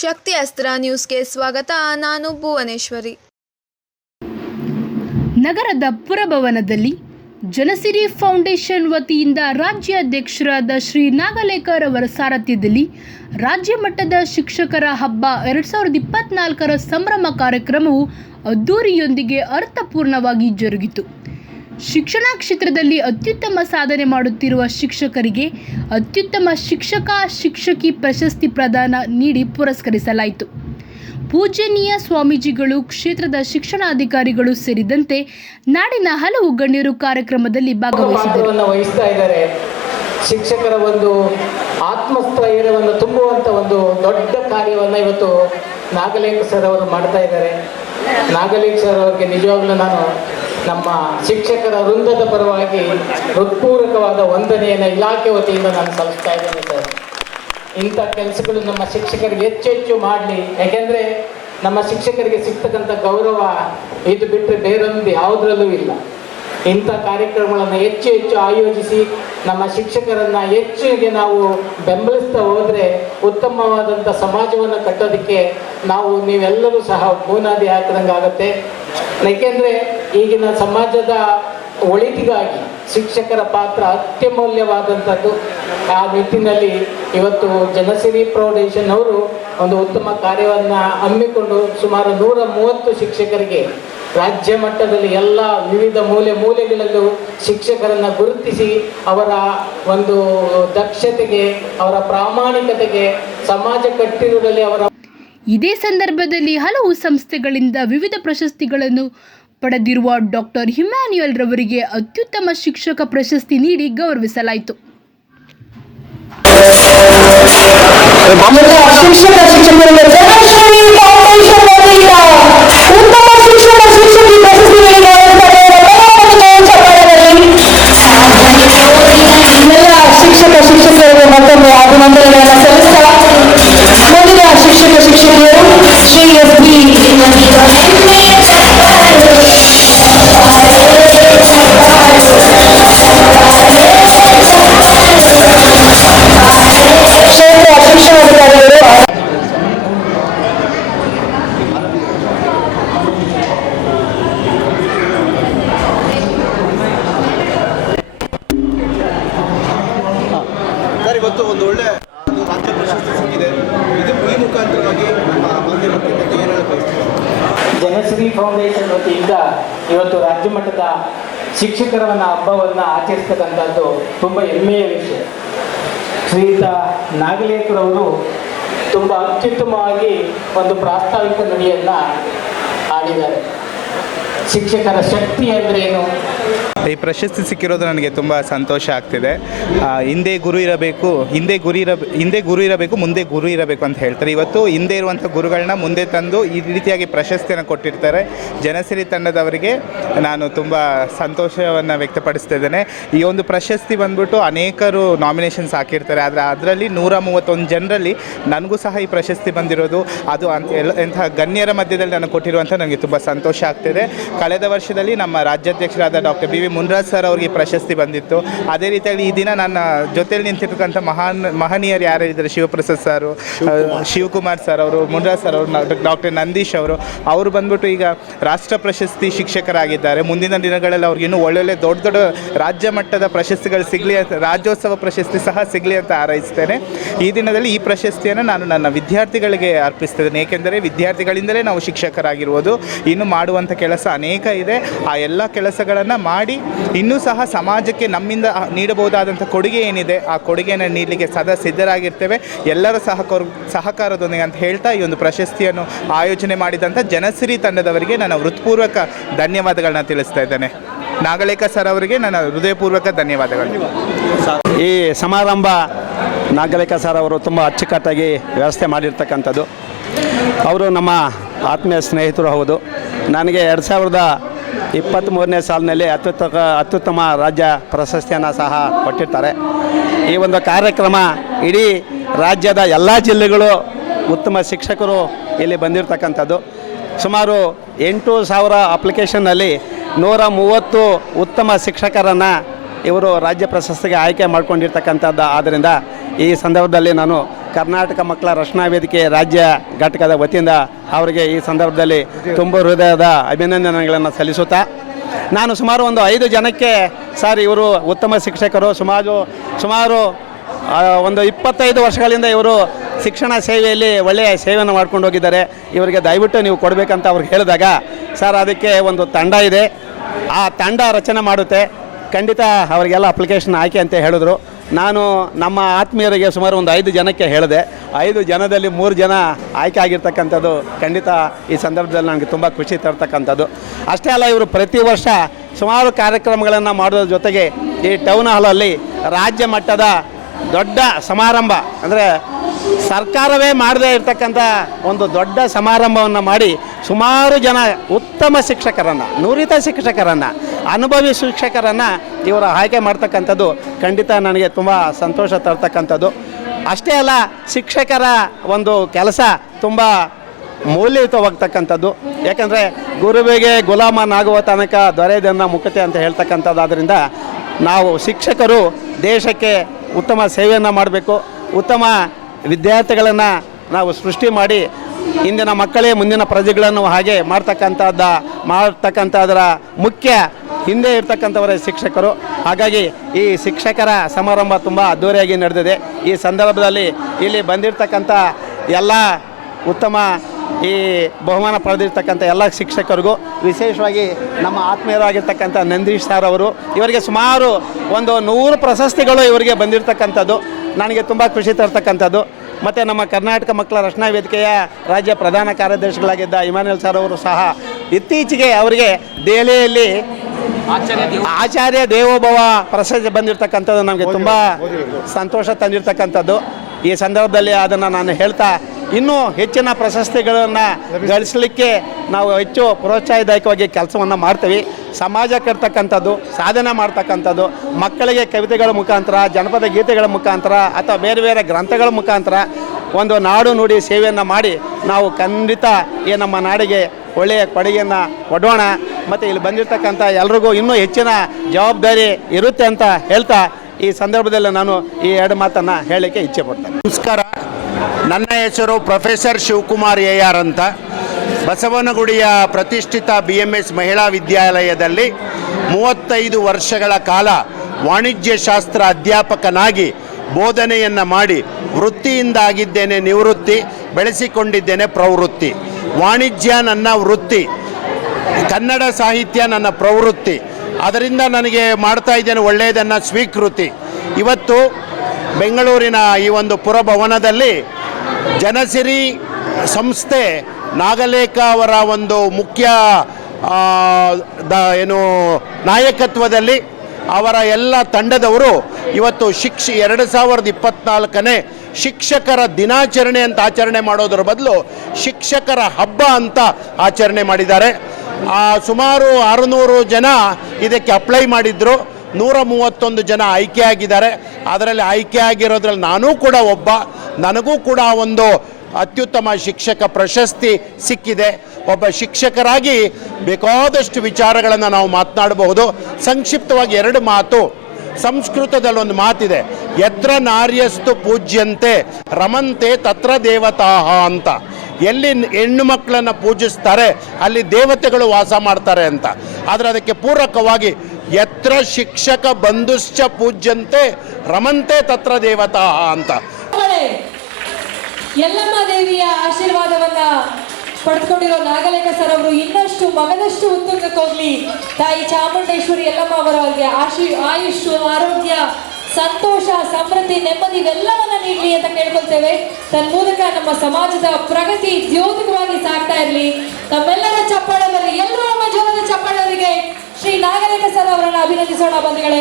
ಶಕ್ತಿ ಅಸ್ತ್ರ ನ್ಯೂಸ್ಗೆ ಸ್ವಾಗತ. ನಾನು ಭುವನೇಶ್ವರಿ. ನಗರದ ಪುರಭವನದಲ್ಲಿ ಜನಸಿರಿ ಫೌಂಡೇಶನ್ ವತಿಯಿಂದ ರಾಜ್ಯಾಧ್ಯಕ್ಷರಾದ ಶ್ರೀ ನಾಗಲೇಕರ್ ಅವರ ಸಾರಥ್ಯದಲ್ಲಿ ರಾಜ್ಯ ಮಟ್ಟದ ಶಿಕ್ಷಕರ ಹಬ್ಬ ಎರಡು ಸಾವಿರದ ಇಪ್ಪತ್ನಾಲ್ಕರ ಸಂಭ್ರಮ ಕಾರ್ಯಕ್ರಮವು ಅದ್ದೂರಿಯೊಂದಿಗೆ ಅರ್ಥಪೂರ್ಣವಾಗಿ ಜರುಗಿತು. ಶಿಕ್ಷಣ ಕ್ಷೇತ್ರದಲ್ಲಿ ಅತ್ಯುತ್ತಮ ಸಾಧನೆ ಮಾಡುತ್ತಿರುವ ಶಿಕ್ಷಕರಿಗೆ ಅತ್ಯುತ್ತಮ ಶಿಕ್ಷಕ, ಶಿಕ್ಷಕಿ ಪ್ರಶಸ್ತಿ ಪ್ರದಾನ ನೀಡಿ ಪುರಸ್ಕರಿಸಲಾಯಿತು. ಪೂಜನೀಯ ಸ್ವಾಮೀಜಿಗಳು, ಕ್ಷೇತ್ರದ ಶಿಕ್ಷಣಾಧಿಕಾರಿಗಳು ಸೇರಿದಂತೆ ನಾಡಿನ ಹಲವು ಗಣ್ಯರು ಕಾರ್ಯಕ್ರಮದಲ್ಲಿ ಭಾಗವಹಿಸಿದರು. ಶಿಕ್ಷಕರ ಒಂದು ಆತ್ಮಸ್ಥೈರ್ಯವನ್ನು ತುಂಬುವಂಥ ಒಂದು ದೊಡ್ಡ ಕಾರ್ಯವನ್ನು ಇವತ್ತು ನಾಗಲೇಖ ಸರ್ ಅವರು ಮಾಡ್ತಾ ಇದ್ದಾರೆ. ನಾಗಲೇಖ ಸರ್ ಅವರಿಗೆ ನಿಜವಾಗ್ಲೂ ನಾನು ನಮ್ಮ ಶಿಕ್ಷಕರ ವೃಂದದ ಪರವಾಗಿ ಹೃತ್ಪೂರ್ವಕವಾದ ವಂದನೆಯನ್ನು ಇಲಾಖೆ ವತಿಯಿಂದ ನಾನು ಸಲ್ಲಿಸ್ತಾ ಇದ್ದೇನೆ ಸರ್. ಇಂಥ ಕೆಲಸಗಳು ನಮ್ಮ ಶಿಕ್ಷಕರಿಗೆ ಹೆಚ್ಚು ಹೆಚ್ಚು ಮಾಡಲಿ. ಯಾಕೆಂದರೆ ನಮ್ಮ ಶಿಕ್ಷಕರಿಗೆ ಸಿಗ್ತಕ್ಕಂಥ ಗೌರವ ಇದು ಬಿಟ್ಟರೆ ಬೇರೊಂದು ಯಾವುದರಲ್ಲೂ ಇಲ್ಲ. ಇಂಥ ಕಾರ್ಯಕ್ರಮಗಳನ್ನು ಹೆಚ್ಚು ಹೆಚ್ಚು ಆಯೋಜಿಸಿ ನಮ್ಮ ಶಿಕ್ಷಕರನ್ನು ಹೆಚ್ಚಿಗೆ ನಾವು ಬೆಂಬಲಿಸ್ತಾ ಹೋದರೆ ಉತ್ತಮವಾದಂಥ ಸಮಾಜವನ್ನು ಕಟ್ಟೋದಕ್ಕೆ ನಾವು ನೀವೆಲ್ಲರೂ ಸಹ ಬೂನಾದಿ ಹಾಕಿದಂಗೆ ಏಕೆಂದರೆ ಈಗಿನ ಸಮಾಜದ ಒಳಿತಿಗಾಗಿ ಶಿಕ್ಷಕರ ಪಾತ್ರ ಅತ್ಯಮೂಲ್ಯವಾದಂಥದ್ದು. ಆ ನಿಟ್ಟಿನಲ್ಲಿ ಇವತ್ತು ಜನಸಿರಿ ಫೌಂಡೇಶನ್ ಅವರು ಒಂದು ಉತ್ತಮ ಕಾರ್ಯವನ್ನು ಹಮ್ಮಿಕೊಂಡು ಸುಮಾರು ನೂರ ಮೂವತ್ತು ಶಿಕ್ಷಕರಿಗೆ ರಾಜ್ಯ ಮಟ್ಟದಲ್ಲಿ ಎಲ್ಲ ವಿವಿಧ ಮೂಲೆ ಮೂಲೆಗಳಲ್ಲೂ ಶಿಕ್ಷಕರನ್ನು ಗುರುತಿಸಿ ಅವರ ಒಂದು ದಕ್ಷತೆಗೆ, ಅವರ ಪ್ರಾಮಾಣಿಕತೆಗೆ, ಸಮಾಜ ಕಟ್ಟಿರುವುದರಲ್ಲಿ ಅವರ ಇದೇ ಸಂದರ್ಭದಲ್ಲಿ ಹಲವು ಸಂಸ್ಥೆಗಳಿಂದ ವಿವಿಧ ಪ್ರಶಸ್ತಿಗಳನ್ನು ಪಡೆದಿರುವ ಡಾಕ್ಟರ್ ಹಿಮ್ಯಾನ್ಯುಯಲ್ ರವರಿಗೆ ಅತ್ಯುತ್ತಮ ಶಿಕ್ಷಕ ಪ್ರಶಸ್ತಿ ನೀಡಿ ಗೌರವಿಸಲಾಯಿತು. ಒಂದು ಒಳ್ಳೆ ರಾಜ್ಯ ಪ್ರಶಸ್ತಿ ಸಿಕ್ಕಿದೆ. ಇದು ಈ ಮುಖಾಂತರವಾಗಿ ಜನಶ್ರೀ ಫೌಂಡೇಶನ್ ವತಿಯಿಂದ ಇವತ್ತು ರಾಜ್ಯ ಮಟ್ಟದ ಶಿಕ್ಷಕರವನ್ನ, ಹಬ್ಬವನ್ನು ಆಚರಿಸ್ತಕ್ಕಂಥದ್ದು ತುಂಬ ಹೆಮ್ಮೆಯ ವಿಷಯ. ಶ್ರೀಯುತ ನಾಗಲೇಕರವರು ತುಂಬ ಅತ್ಯುತ್ತಮವಾಗಿ ಒಂದು ಪ್ರಾಸ್ತಾವಿಕ ನುಡಿಯನ್ನು ಆಡಿದ್ದಾರೆ. ಶಿಕ್ಷಕರ ಶಕ್ತಿ ಅಂದ್ರೇನು ಈ ಪ್ರಶಸ್ತಿ ಸಿಕ್ಕಿರೋದು ನನಗೆ ತುಂಬ ಸಂತೋಷ ಆಗ್ತಿದೆ. ಹಿಂದೆ ಗುರು ಇರಬೇಕು, ಹಿಂದೆ ಗುರಿ ಇರ, ಹಿಂದೆ ಗುರು ಇರಬೇಕು, ಮುಂದೆ ಗುರು ಇರಬೇಕು ಅಂತ ಹೇಳ್ತಾರೆ. ಇವತ್ತು ಹಿಂದೆ ಇರುವಂಥ ಗುರುಗಳನ್ನ ಮುಂದೆ ತಂದು ಈ ರೀತಿಯಾಗಿ ಪ್ರಶಸ್ತಿಯನ್ನು ಕೊಟ್ಟಿರ್ತಾರೆ. ಜನಸಿರಿ ತಂಡದವರಿಗೆ ನಾನು ತುಂಬ ಸಂತೋಷವನ್ನು ವ್ಯಕ್ತಪಡಿಸ್ತಾ ಇದ್ದೇನೆ ಈ ಒಂದು ಪ್ರಶಸ್ತಿ ಬಂದ್ಬಿಟ್ಟು ಅನೇಕರು ನಾಮಿನೇಷನ್ಸ್ ಹಾಕಿರ್ತಾರೆ. ಆದರೆ ಅದರಲ್ಲಿ ನೂರ ಮೂವತ್ತೊಂದು ಜನರಲ್ಲಿ ನನಗೂ ಸಹ ಈ ಪ್ರಶಸ್ತಿ ಬಂದಿರೋದು. ಅದು ಅಂತ ಎಲ್ಲ, ಎಂಥ ಗಣ್ಯರ ಮಧ್ಯದಲ್ಲಿ ನನಗೆ ಕೊಟ್ಟಿರುವಂಥ ನನಗೆ ತುಂಬ ಸಂತೋಷ ಆಗ್ತಿದೆ. ಕಳೆದ ವರ್ಷದಲ್ಲಿ ನಮ್ಮ ರಾಜ್ಯಾಧ್ಯಕ್ಷರಾದ doctor B V Munraj sir ಅವರಿಗೆ ಪ್ರಶಸ್ತಿ ಬಂದಿತ್ತು. ಅದೇ ರೀತಿಯಾಗಿ ಈ ದಿನ ನನ್ನ ಜೊತೆಯಲ್ಲಿ ನಿಂತಿರ್ತಕ್ಕಂಥ ಮಹಾನ್ ಮಹನೀಯರು ಯಾರು ಇದ್ದಾರೆ? ಶಿವಪ್ರಸಾದ್ ಸರ್ ಶಿವಕುಮಾರ್. ಸರ್ ಅವರು ಮುನ್ರಾಜ್ ಸರ್ ಅವರು ಡಾಕ್ಟರ್ ನಂದೀಶ್ ಅವರು ಅವರು ಬಂದ್ಬಿಟ್ಟು ಈಗ ರಾಷ್ಟ್ರ ಪ್ರಶಸ್ತಿ ಶಿಕ್ಷಕರಾಗಿದ್ದಾರೆ. ಮುಂದಿನ ದಿನಗಳಲ್ಲಿ ಅವ್ರಿಗೆ ಇನ್ನೂ ಒಳ್ಳೊಳ್ಳೆ ದೊಡ್ಡ ದೊಡ್ಡ ರಾಜ್ಯ ಮಟ್ಟದ ಪ್ರಶಸ್ತಿಗಳು ಸಿಗಲಿ ಅಂತ ರಾಜ್ಯೋತ್ಸವ ಪ್ರಶಸ್ತಿ ಸಹ ಸಿಗಲಿ ಅಂತ ಹಾರೈಸ್ತೇನೆ. ಈ ದಿನದಲ್ಲಿ ಈ ಪ್ರಶಸ್ತಿಯನ್ನು ನಾನು ನನ್ನ ವಿದ್ಯಾರ್ಥಿಗಳಿಗೆ ಅರ್ಪಿಸ್ತೇನೆ. ಏಕೆಂದರೆ ವಿದ್ಯಾರ್ಥಿಗಳಿಂದಲೇ ನಾವು ಶಿಕ್ಷಕರಾಗಿರ್ಬೋದು. ಇನ್ನು ಮಾಡುವಂಥ ಕೆಲಸ ಅನೇಕ ಇದೆ. ಆ ಎಲ್ಲ ಕೆಲಸಗಳನ್ನು ಮಾಡಿ ಇನ್ನೂ ಸಹ ಸಮಾಜಕ್ಕೆ ನಮ್ಮಿಂದ ನೀಡಬಹುದಾದಂಥ ಕೊಡುಗೆ ಏನಿದೆ, ಆ ಕೊಡುಗೆಯನ್ನು ನೀಡಲಿಕ್ಕೆ ಸದಾ ಸಿದ್ಧರಾಗಿರ್ತೇವೆ. ಎಲ್ಲರ ಸಹಕಾರ, ಸಹಕಾರದೊಂದಿಗೆ ಅಂತ ಹೇಳ್ತಾ ಈ ಒಂದು ಪ್ರಶಸ್ತಿಯನ್ನು ಆಯೋಜನೆ ಮಾಡಿದಂಥ ಜನಸಿರಿ ತಂಡದವರಿಗೆ ನನ್ನ ಹೃತ್ಪೂರ್ವಕ ಧನ್ಯವಾದಗಳನ್ನ ತಿಳಿಸ್ತಾ ಇದ್ದೇನೆ. ನಾಗಲೇಖ ಸರ್ ಅವರಿಗೆ ನನ್ನ ಹೃದಯಪೂರ್ವಕ ಧನ್ಯವಾದಗಳು. ಈ ಸಮಾರಂಭ ನಾಗಲೇಖ ಸರ್ ಅವರು ತುಂಬ ಅಚ್ಚುಕಟ್ಟಾಗಿ ವ್ಯವಸ್ಥೆ ಮಾಡಿರ್ತಕ್ಕಂಥದ್ದು. ಅವರು ನಮ್ಮ ಆತ್ಮೀಯ ಸ್ನೇಹಿತರು ಹೌದು. ನನಗೆ ಎರಡು ಸಾವಿರದ ಇಪ್ಪತ್ತ್ಮೂರನೇ ಸಾಲಿನಲ್ಲಿ ಅತ್ಯುತ್ತಮ ಅತ್ಯುತ್ತಮ ರಾಜ್ಯ ಪ್ರಶಸ್ತಿಯನ್ನು ಸಹ ಕೊಟ್ಟಿರ್ತಾರೆ. ಈ ಒಂದು ಕಾರ್ಯಕ್ರಮ ಇಡೀ ರಾಜ್ಯದ ಎಲ್ಲ ಜಿಲ್ಲೆಗಳು ಉತ್ತಮ ಶಿಕ್ಷಕರು ಇಲ್ಲಿ ಬಂದಿರತಕ್ಕಂಥದ್ದು. ಸುಮಾರು ಎಂಟು ಸಾವಿರ ಅಪ್ಲಿಕೇಶನ್ನಲ್ಲಿ ನೂರ ಮೂವತ್ತು ಉತ್ತಮ ಶಿಕ್ಷಕರನ್ನು ಇವರು ರಾಜ್ಯ ಪ್ರಶಸ್ತಿಗೆ ಆಯ್ಕೆ ಮಾಡ್ಕೊಂಡಿರ್ತಕ್ಕಂಥದ್ದು. ಆದ್ದರಿಂದ ಈ ಸಂದರ್ಭದಲ್ಲಿ ನಾನು ಕರ್ನಾಟಕ ಮಕ್ಕಳ ರಕ್ಷಣಾ ವೇದಿಕೆ ರಾಜ್ಯ ಘಟಕದ ವತಿಯಿಂದ ಅವರಿಗೆ ಈ ಸಂದರ್ಭದಲ್ಲಿ ತುಂಬ ಹೃದಯದ ಅಭಿನಂದನೆಗಳನ್ನು ಸಲ್ಲಿಸುತ್ತಾ, ನಾನು ಸುಮಾರು ಒಂದು ಐದು ಜನಕ್ಕೆ ಸರ್ ಇವರು ಉತ್ತಮ ಶಿಕ್ಷಕರು, ಸುಮಾರು ಸುಮಾರು ಒಂದು ಇಪ್ಪತ್ತೈದು ವರ್ಷಗಳಿಂದ ಇವರು ಶಿಕ್ಷಣ ಸೇವೆಯಲ್ಲಿ ಒಳ್ಳೆಯ ಸೇವೆಯನ್ನು ಮಾಡ್ಕೊಂಡು ಹೋಗಿದ್ದಾರೆ. ಇವರಿಗೆ ದಯವಿಟ್ಟು ನೀವು ಕೊಡಬೇಕಂತ ಅವ್ರಿಗೆ ಹೇಳಿದಾಗ, ಸರ್ ಅದಕ್ಕೆ ಒಂದು ತಂಡ ಇದೆ. ಆ ತಂಡ ರಚನೆ ಮಾಡುತ್ತೆ. ಖಂಡಿತ ಅವರಿಗೆಲ್ಲ ಅಪ್ಲಿಕೇಶನ್ ಹಾಕಿ ಅಂತ ಹೇಳಿದ್ರು. ನಾನು ನಮ್ಮ ಆತ್ಮೀಯರಿಗೆ ಸುಮಾರು ಒಂದು ಐದು ಜನಕ್ಕೆ ಹೇಳಿದೆ. ಐದು ಜನದಲ್ಲಿ ಮೂರು ಜನ ಆಯ್ಕೆ ಆಗಿರ್ತಕ್ಕಂಥದ್ದು ಖಂಡಿತ ಈ ಸಂದರ್ಭದಲ್ಲಿ ನನಗೆ ತುಂಬ ಖುಷಿ ತರ್ತಕ್ಕಂಥದ್ದು. ಅಷ್ಟೇ ಅಲ್ಲ, ಇವರು ಪ್ರತಿ ವರ್ಷ ಸುಮಾರು ಕಾರ್ಯಕ್ರಮಗಳನ್ನು ಮಾಡೋದ್ರ ಜೊತೆಗೆ ಈ ಟೌನ್ ಹಾಲಲ್ಲಿ ರಾಜ್ಯ ಮಟ್ಟದ ದೊಡ್ಡ ಸಮಾರಂಭ, ಅಂದರೆ ಸರ್ಕಾರವೇ ಮಾಡದೇ ಇರತಕ್ಕಂಥ ಒಂದು ದೊಡ್ಡ ಸಮಾರಂಭವನ್ನು ಮಾಡಿ ಸುಮಾರು ಜನ ಉತ್ತಮ ಶಿಕ್ಷಕರನ್ನು, ನುರಿತ ಶಿಕ್ಷಕರನ್ನು, ಅನುಭವಿ ಶಿಕ್ಷಕರನ್ನು ಇವರು ಆಯ್ಕೆ ಮಾಡ್ತಕ್ಕಂಥದ್ದು ಖಂಡಿತ ನನಗೆ ತುಂಬ ಸಂತೋಷ ತರ್ತಕ್ಕಂಥದ್ದು. ಅಷ್ಟೇ ಅಲ್ಲ, ಶಿಕ್ಷಕರ ಒಂದು ಕೆಲಸ ತುಂಬ ಮೌಲ್ಯಯುತವಾಗ್ತಕ್ಕಂಥದ್ದು. ಯಾಕಂದರೆ ಗುರುವಿಗೆ ಗುಲಾಮನಾಗುವ ತನಕ ದೊರೆಯದನ್ನು ಮುಖತೆ ಅಂತ ಹೇಳ್ತಕ್ಕಂಥದ್ದಾದ್ದರಿಂದ ನಾವು ಶಿಕ್ಷಕರು ದೇಶಕ್ಕೆ ಉತ್ತಮ ಸೇವೆಯನ್ನು ಮಾಡಬೇಕು, ಉತ್ತಮ ವಿದ್ಯಾರ್ಥಿಗಳನ್ನು ನಾವು ಸೃಷ್ಟಿ ಮಾಡಿ ಇಂದಿನ ಮಕ್ಕಳೇ ಮುಂದಿನ ಪ್ರಜೆಗಳನ್ನು ಹಾಗೆ ಮಾಡ್ತಕ್ಕಂಥದ್ದ, ಮಾಡ್ತಕ್ಕಂಥದ್ರ ಮುಖ್ಯ ಹಿಂದೆ ಇರ್ತಕ್ಕಂಥವರೇ ಶಿಕ್ಷಕರು. ಹಾಗಾಗಿ ಈ ಶಿಕ್ಷಕರ ಸಮಾರಂಭ ತುಂಬ ಅದ್ದೂರಿಯಾಗಿ ನಡೆದಿದೆ. ಈ ಸಂದರ್ಭದಲ್ಲಿ ಇಲ್ಲಿ ಬಂದಿರತಕ್ಕಂಥ ಎಲ್ಲ ಉತ್ತಮ ಈ ಬಹುಮಾನ ಪಡೆದಿರ್ತಕ್ಕಂಥ ಎಲ್ಲ ಶಿಕ್ಷಕರಿಗೂ ವಿಶೇಷವಾಗಿ ನಮ್ಮ ಆತ್ಮೀಯರಾಗಿರ್ತಕ್ಕಂಥ ನಂದೀಶ್ ಸರ್ ಅವರು, ಇವರಿಗೆ ಸುಮಾರು ಒಂದು ನೂರು ಪ್ರಶಸ್ತಿಗಳು ಇವರಿಗೆ ಬಂದಿರತಕ್ಕಂಥದ್ದು. ನನಗೆ ತುಂಬ ಖುಷಿ ತರ್ತಕ್ಕಂಥದ್ದು. ಮತ್ತು ನಮ್ಮ ಕರ್ನಾಟಕ ಮಕ್ಕಳ ರಕ್ಷಣಾ ವೇದಿಕೆಯ ರಾಜ್ಯ ಪ್ರಧಾನ ಕಾರ್ಯದರ್ಶಿಗಳಾಗಿದ್ದ ಇಮಾನುಯಲ್ ಸರ್ ಅವರು ಸಹ ಇತ್ತೀಚೆಗೆ ಅವರಿಗೆ ದೆಹಲಿಯಲ್ಲಿ ಆಚಾರ್ಯ ದೇವೋಭವ. ಪ್ರಶಸ್ತಿ ಬಂದಿರತಕ್ಕಂಥದ್ದು ನಮಗೆ ತುಂಬ ಸಂತೋಷ ತಂದಿರತಕ್ಕಂಥದ್ದು. ಈ ಸಂದರ್ಭದಲ್ಲಿ ಅದನ್ನು ನಾನು ಹೇಳ್ತಾ ಇನ್ನೂ ಹೆಚ್ಚಿನ ಪ್ರಶಸ್ತಿಗಳನ್ನು ಗಳಿಸಲಿಕ್ಕೆ ನಾವು ಹೆಚ್ಚು ಪ್ರೋತ್ಸಾಹದಾಯಕವಾಗಿ ಕೆಲಸವನ್ನು ಮಾಡ್ತೀವಿ. ಸಮಾಜ ಕಟ್ತಕ್ಕಂಥದ್ದು, ಸಾಧನೆ ಮಾಡ್ತಕ್ಕಂಥದ್ದು, ಮಕ್ಕಳಿಗೆ ಕವಿತೆಗಳ ಮುಖಾಂತರ, ಜನಪದ ಗೀತೆಗಳ ಮುಖಾಂತರ ಅಥವಾ ಬೇರೆ ಬೇರೆ ಗ್ರಂಥಗಳ ಮುಖಾಂತರ ಒಂದು ನಾಡು ನುಡಿ ಸೇವೆಯನ್ನು ಮಾಡಿ ನಾವು ಖಂಡಿತ ಈ ನಮ್ಮ ನಾಡಿಗೆ ಒಳ್ಳೆಯ ಕೊಡುಗೆಯನ್ನು ಕೊಡೋಣ. ಮತ್ತು ಇಲ್ಲಿ ಬಂದಿರತಕ್ಕಂಥ ಎಲ್ರಿಗೂ ಇನ್ನೂ ಹೆಚ್ಚಿನ ಜವಾಬ್ದಾರಿ ಇರುತ್ತೆ ಅಂತ ಹೇಳ್ತಾ ಈ ಸಂದರ್ಭದಲ್ಲಿ ನಾನು ಈ ಎರಡು ಮಾತನ್ನು ಹೇಳಲಿಕ್ಕೆ ಇಚ್ಛೆ ಪಡ್ತೇನೆ. ನಮಸ್ಕಾರ. ನನ್ನ ಹೆಸರು ಪ್ರೊಫೆಸರ್ ಶಿವಕುಮಾರ್ ಎ ಆರ್ ಅಂತ. ಬಸವನಗುಡಿಯ ಪ್ರತಿಷ್ಠಿತ ಬಿ ಎಂ ಎಸ್ ಮಹಿಳಾ ವಿದ್ಯಾಲಯದಲ್ಲಿ ಮೂವತ್ತೈದು ವರ್ಷಗಳ ಕಾಲ ವಾಣಿಜ್ಯ ಶಾಸ್ತ್ರ ಅಧ್ಯಾಪಕನಾಗಿ ಬೋಧನೆಯನ್ನು ಮಾಡಿ ವೃತ್ತಿಯಿಂದ ಆಗಿದ್ದೇನೆ ನಿವೃತ್ತಿ, ಬೆಳೆಸಿಕೊಂಡಿದ್ದೇನೆ ಪ್ರವೃತ್ತಿ. ವಾಣಿಜ್ಯ ನನ್ನ ವೃತ್ತಿ, ಕನ್ನಡ ಸಾಹಿತ್ಯ ನನ್ನ ಪ್ರವೃತ್ತಿ. ಅದರಿಂದ ನನಗೆ ಮಾಡ್ತಾ ಇದ್ದೇನೆ ಒಳ್ಳೆಯದನ್ನು ಸ್ವೀಕೃತಿ. ಇವತ್ತು ಬೆಂಗಳೂರಿನ ಈ ಒಂದು ಪುರಭವನದಲ್ಲಿ ಜನಸಿರಿ ಸಂಸ್ಥೆ ನಾಗಲೇಖ ಅವರ ಒಂದು ಮುಖ್ಯ ದ, ಏನು, ನಾಯಕತ್ವದಲ್ಲಿ ಅವರ ಎಲ್ಲ ತಂಡದವರು ಇವತ್ತು ಶಿಕ್ಷ, ಎರಡು ಸಾವಿರದ ಇಪ್ಪತ್ನಾಲ್ಕನೇ ಶಿಕ್ಷಕರ ದಿನಾಚರಣೆ ಅಂತ ಆಚರಣೆ ಮಾಡೋದ್ರ ಬದಲು ಶಿಕ್ಷಕರ ಹಬ್ಬ ಅಂತ ಆಚರಣೆ ಮಾಡಿದ್ದಾರೆ. ಸುಮಾರು ಆರುನೂರು ಜನ ಇದಕ್ಕೆ ಅಪ್ಲೈ ಮಾಡಿದ್ರು. ನೂರ ಮೂವತ್ತೊಂದು ಜನ ಆಯ್ಕೆಯಾಗಿದ್ದಾರೆ. ಅದರಲ್ಲಿ ಆಯ್ಕೆ ಆಗಿರೋದ್ರಲ್ಲಿ ನಾನೂ ಕೂಡ ಒಬ್ಬ. ನನಗೂ ಕೂಡ ಒಂದು ಅತ್ಯುತ್ತಮ ಶಿಕ್ಷಕ ಪ್ರಶಸ್ತಿ ಸಿಕ್ಕಿದೆ. ಒಬ್ಬ ಶಿಕ್ಷಕರಾಗಿ ಬೇಕಾದಷ್ಟು ವಿಚಾರಗಳನ್ನು ನಾವು ಮಾತನಾಡಬಹುದು. ಸಂಕ್ಷಿಪ್ತವಾಗಿ ಎರಡು ಮಾತು. ಸಂಸ್ಕೃತದಲ್ಲಿ ಒಂದು ಮಾತಿದೆ. ಎತ್ರ ನಾರ್ಯಸ್ತು ಪೂಜ್ಯಂತೆ, ರಮಂತೆ ತತ್ರ ದೇವತಾಹ ಅಂತ. ಎಲ್ಲಿ ಹೆಣ್ಣು ಮಕ್ಕಳನ್ನು ಪೂಜಿಸ್ತಾರೆ, ಅಲ್ಲಿ ದೇವತೆಗಳು ವಾಸ ಮಾಡ್ತಾರೆ ಅಂತ. ಆದರೆ ಅದಕ್ಕೆ ಪೂರಕವಾಗಿ ಯತ್ರ ಶಿಕ್ಷಕ ಬಂಧುಶ್ಚ ಪೂಜ್ಯಂತೆ ರಮಂತೆ ತತ್ರ ದೇವತಾ ಅಂತ. ಎಲ್ಲಮ್ಮ ದೇವಿಯ ಆಶೀರ್ವಾದವನ್ನ ಪಡೆದುಕೊಂಡಿರೋ ನಾಗಲೇಖ ಸರ್ ಅವರು ಇನ್ನಷ್ಟು ಮಗದಷ್ಟು ಉತ್ತುಂಗಕ್ಕೆ ಹೋಗ್ಲಿ. ತಾಯಿ ಚಾಮುಂಡೇಶ್ವರಿ ಯಲ್ಲಮ್ಮ ಅವರವರಿಗೆ ಆಶಿ, ಆಯುಷು, ಆರೋಗ್ಯ, ಸಂತೋಷ, ಸಮೃದ್ಧಿ, ನೆಮ್ಮದಿ ಇವೆಲ್ಲವನ್ನ ನೀಡಲಿ ಅಂತ ಕೇಳ್ಕೊಳ್ತೇವೆ. ತನ್ನ ಮೂಲಕ ನಮ್ಮ ಸಮಾಜದ ಪ್ರಗತಿ ದ್ಯೋತಕವಾಗಿ ಸಾಗ್ತಾ ಇರಲಿ. ತಮ್ಮೆಲ್ಲರ ಚಪ್ಪಾಳದಲ್ಲಿ ಎಲ್ಲರೂ ನಮ್ಮ ಜೀವನದ ಚಪ್ಪಾಳವರಿಗೆ ಶ್ರೀ ನಾಗರೇಖ ಸರ್ ಅವರನ್ನು ಅಭಿನಂದಿಸೋಣ ಬಂಧುಗಳೇ.